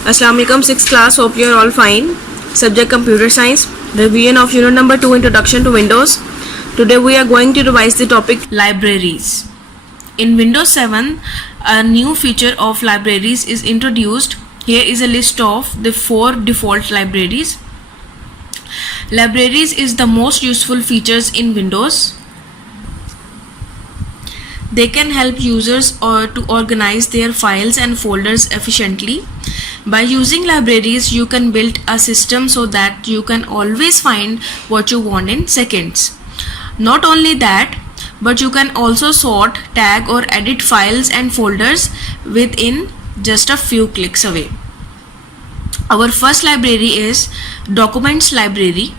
Assalamualaikum 6th class, hope you are all fine. Subject Computer Science, revision of unit number 2, Introduction to Windows. Today we are going to revise the topic libraries. In Windows 7, a new feature of libraries is introduced. Here is a list of the 4 default libraries. Libraries is the most useful features in Windows. They can help users to organize their files and folders efficiently. By using libraries, you can build a system so that you can always find what you want in seconds. Not only that, but you can also sort, tag or edit files and folders within just a few clicks away. Our first library is Documents Library.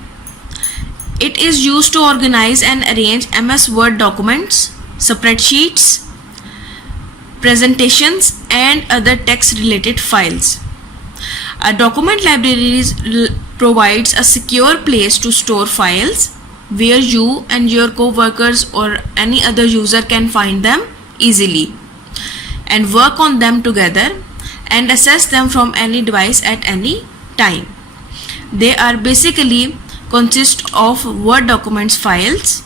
It is used to organize and arrange MS Word documents, spreadsheets, presentations and other text related files. A document library provides a secure place to store files where you and your co-workers or any other user can find them easily and work on them together and access them from any device at any time. They are basically consist of Word documents files.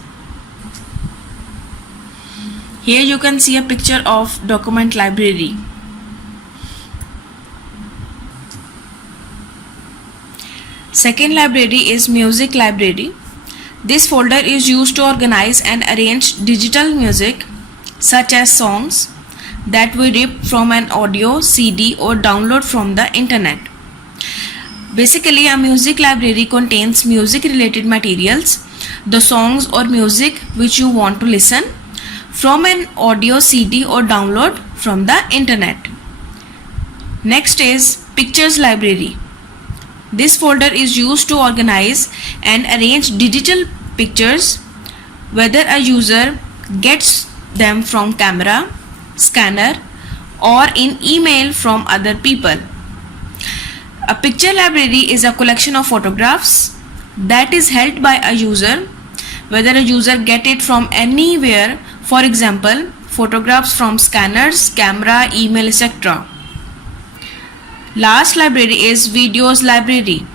Here you can see a picture of document library. Second library is Music Library. This folder is used to organize and arrange digital music such as songs that we rip from an audio, CD or download from the internet. Basically, a music library contains music related materials, the songs or music which you want to listen from an audio, CD or download from the internet. Next is Pictures Library. This folder is used to organize and arrange digital pictures, whether a user gets them from camera, scanner or in email from other people. A picture library is a collection of photographs that is held by a user, whether a user get it from anywhere, for example, photographs from scanners, camera, email, etc. Last library is Videos Library.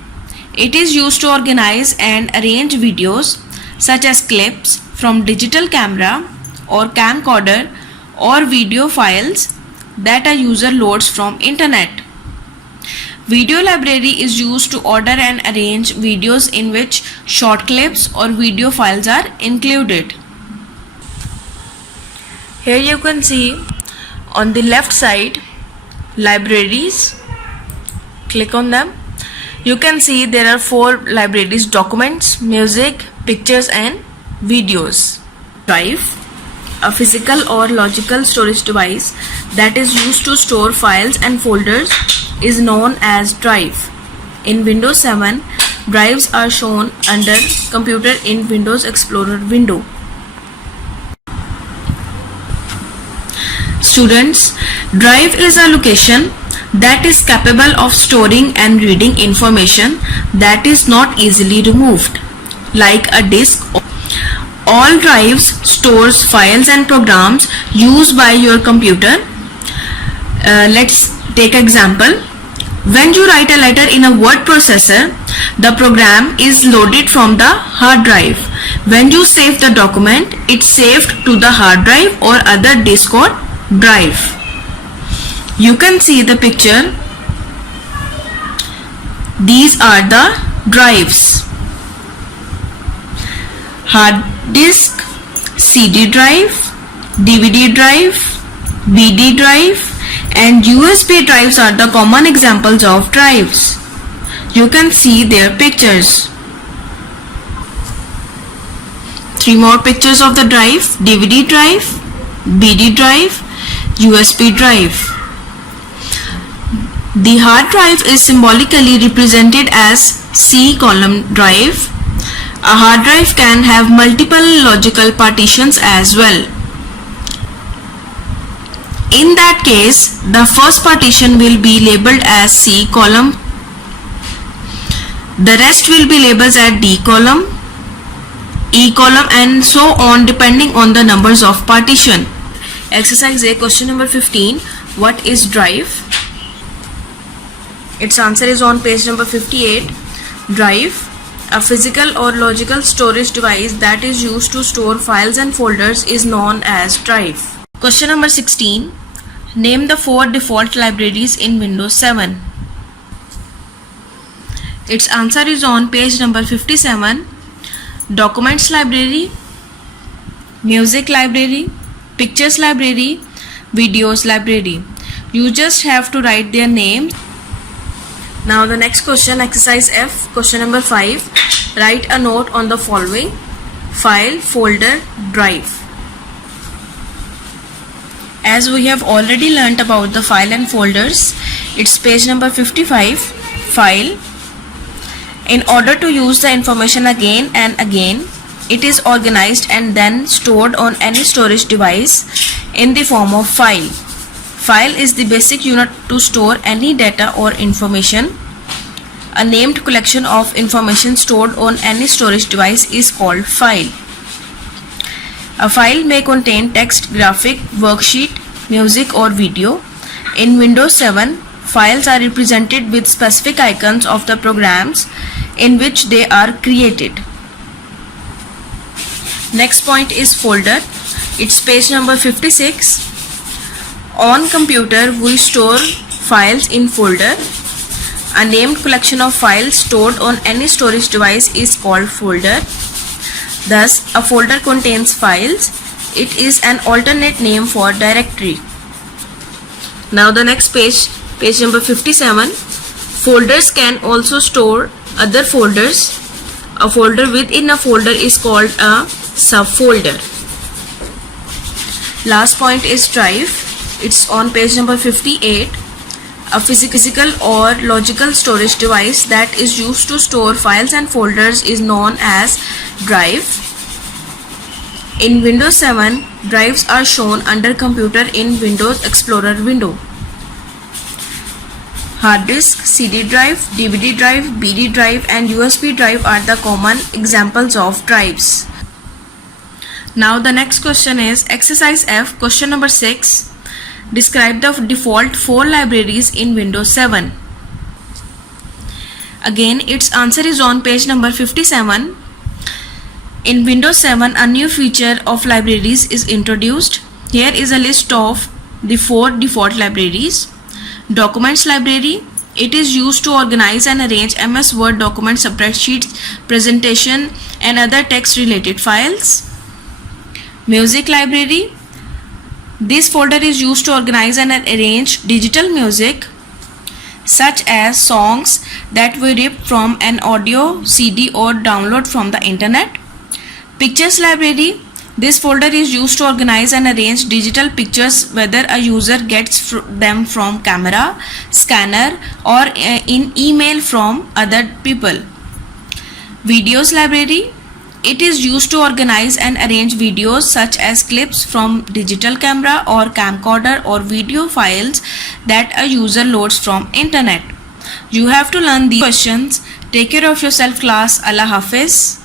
It is used to organize and arrange videos such as clips from digital camera or camcorder or video files that a user loads from internet. Video library is used to order and arrange videos in which short clips or video files are included. Here you can see on the left side libraries. Click on them. You can see there are 4 libraries: documents, music, pictures and videos. Drive, a physical or logical storage device that is used to store files and folders, is known as drive. In Windows 7, drives are shown under Computer in Windows Explorer window. Students, drive is a location that is capable of storing and reading information that is not easily removed, like a disk. All drives stores files and programs used by your computer. Let's take example. When you write a letter in a word processor, the program is loaded from the hard drive. When you save the document, it's saved to the hard drive or other disk or drive. You can see the picture. These are the drives: hard disk, CD drive, DVD drive, BD drive and USB drives are the common examples of drives. You can see their pictures. 3 more pictures of the drive: DVD drive, BD drive, USB drive. The hard drive is symbolically represented as C column drive. A hard drive can have multiple logical partitions as well. In that case, the first partition will be labeled as C column. The rest will be labeled as D column, E column and so on depending on the numbers of partition. Exercise A, question number 15. What is drive? Its answer is on page number 58. Drive, a physical or logical storage device that is used to store files and folders, is known as drive. Question number 16. Name the 4 default libraries in Windows 7. Its answer is on page number 57. Documents library, music library, pictures library, videos library. You just have to write their names. Now the next question, exercise F, question number 5. Write a note on the following: file, folder, drive. As we have already learnt about the file and folders, it's page number 55, file. In order to use the information again and again, it is organized and then stored on any storage device in the form of file. File is the basic unit to store any data or information. A named collection of information stored on any storage device is called file. A file may contain text, graphic, worksheet, music or video. In Windows 7, files are represented with specific icons of the programs in which they are created. Next point is folder. It's page number 56. On computer, we store files in folder. A named collection of files stored on any storage device is called folder. Thus, a folder contains files. It is an alternate name for directory. Now the next page, page number 57. Folders can also store other folders. A folder within a folder is called a subfolder. Last point is drive. It's on page number 58. A physical or logical storage device that is used to store files and folders is known as drive. In Windows 7, drives are shown under Computer in Windows Explorer window. Hard disk, CD drive, DVD drive, BD drive and USB drive are the common examples of drives. Now the next question is exercise F, question number 6. Describe the default 4 libraries in Windows 7. Again, its answer is on page number 57. In Windows 7, a new feature of libraries is introduced. Here is a list of the 4 default libraries. Documents library. It is used to organize and arrange MS Word documents, spreadsheets, presentation and other text related files. Music library. This folder is used to organize and arrange digital music such as songs that we rip from an audio CD or download from the internet. Pictures library. This folder is used to organize and arrange digital pictures whether a user gets them from camera, scanner or in email from other people. Videos library. It is used to organize and arrange videos such as clips from digital camera or camcorder or video files that a user loads from internet. You have to learn these questions. Take care of yourself class. Allah Hafiz.